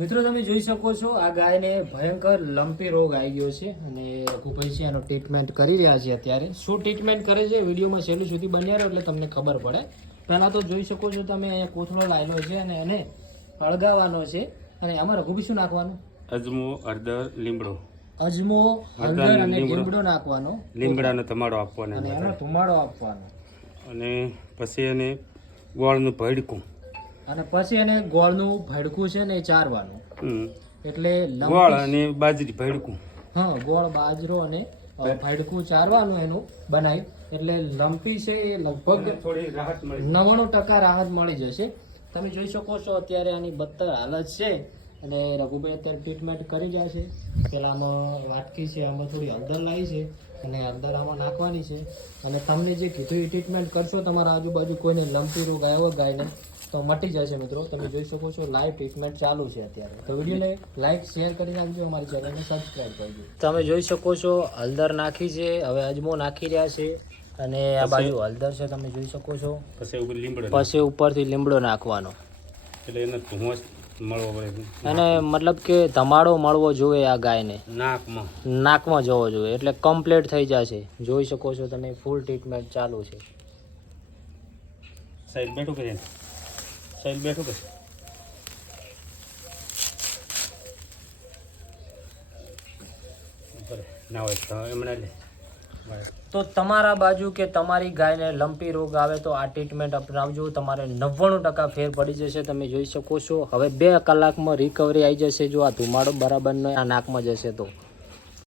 મિત્રો તમે જોઈ શકો છો આ ગાયને ભયંકર લંપી રોગ આવી ગયો છે અને રઘુભાઈ છે એનો ટ્રીટમેન્ટ કરી રહ્યા છે અત્યારે. શું ટ્રીટમેન્ટ કરે છે વિડીયોમાં છેલ્લું સુધી બન્યા રહો એટલે તમને ખબર પડે. પહેલાં તો જોઈ શકો છો તમે અહીંયા કોથળો લાવેલો છે અને એને અળગાવવાનો છે અને આમાં રઘુભાઈ શું નાખવાનું? અજમો હળદર લીમડો. અજમો હળદર અને લીમડો. નાખવાનો. લીમડાનો તમારો આપવાનો અને એનો ધુમાડો આપવાનો. અને પછી એને ગોળનું ભડકું. અને પછી એને ગોળનું ભડકું છે ને એ ચારવાનું. એટલે ગોળ અને બાજરી ભડકું. હા ગોળ બાજરો અને ભડકું ચારવાનું એનું બનાવ્યું. એટલે લંપી છે એ લગભગ થોડી રાહત મળી નવ્વાણું ટકા રાહત મળી જશે. તમે જોઈ શકો છો અત્યારે આની બદતર હાલત છે. અને રઘુભાઈ અત્યારે ટ્રીટમેન્ટ કરી ગયા છે. પેલામાં વાટકી છે આમાં થોડી હળદર લાવી છે. અને હળદર આમાં નાખવાની છે. અને તમને જે કીધું એ ટ્રીટમેન્ટ કરશો તમારા આજુબાજુ કોઈને લંપી રોગ આવ્યો ગાયને તો મટી જશે મિત્રો. તમે જોઈ શકો છો લાઈવ ટ્રીટમેન્ટ ચાલુ છે અત્યારે. તો વિડીયોને લાઈક શેર કરી નાખજો અમારી ચેનલને સબસ્ક્રાઈબ કરજો. તમે જોઈ શકો છો હળદર નાખી છે હવે અજમો નાખી રહ્યા છે. અને આ બાજુ હળદર છે તમે જોઈ શકો છો. પછી ઉપર લીમડો પછી ઉપરથી લીમડો નાખવાનો. એટલે એને ધુમ્મસ મળવો પડે. અને મતલબ કે ધમાડો મળવો જોઈએ આ ગાયને. નાકમાં. નાકમાં જવો જોઈએ. એટલે કમ્પ્લીટ થઈ જશે. જોઈ શકો છો તમે ફૂલ ટ્રીટમેન્ટ ચાલુ છે. સાહેબ બેઠું કરે સાઈડ બેઠો પછી તો તમારા બાજુ કે તમારી ગાયને લંપી રોગ આવે તો આ ટ્રીટમેન્ટ અપનાવજો. તમારે નવ્વાણું ટકા ફેર પડી જશે, તમે જોઈ શકો છો. હવે બે કલાકમાં રિકવરી આવી જશે જો આ ધુમાડો બરાબર આ નાકમાં જશે તો.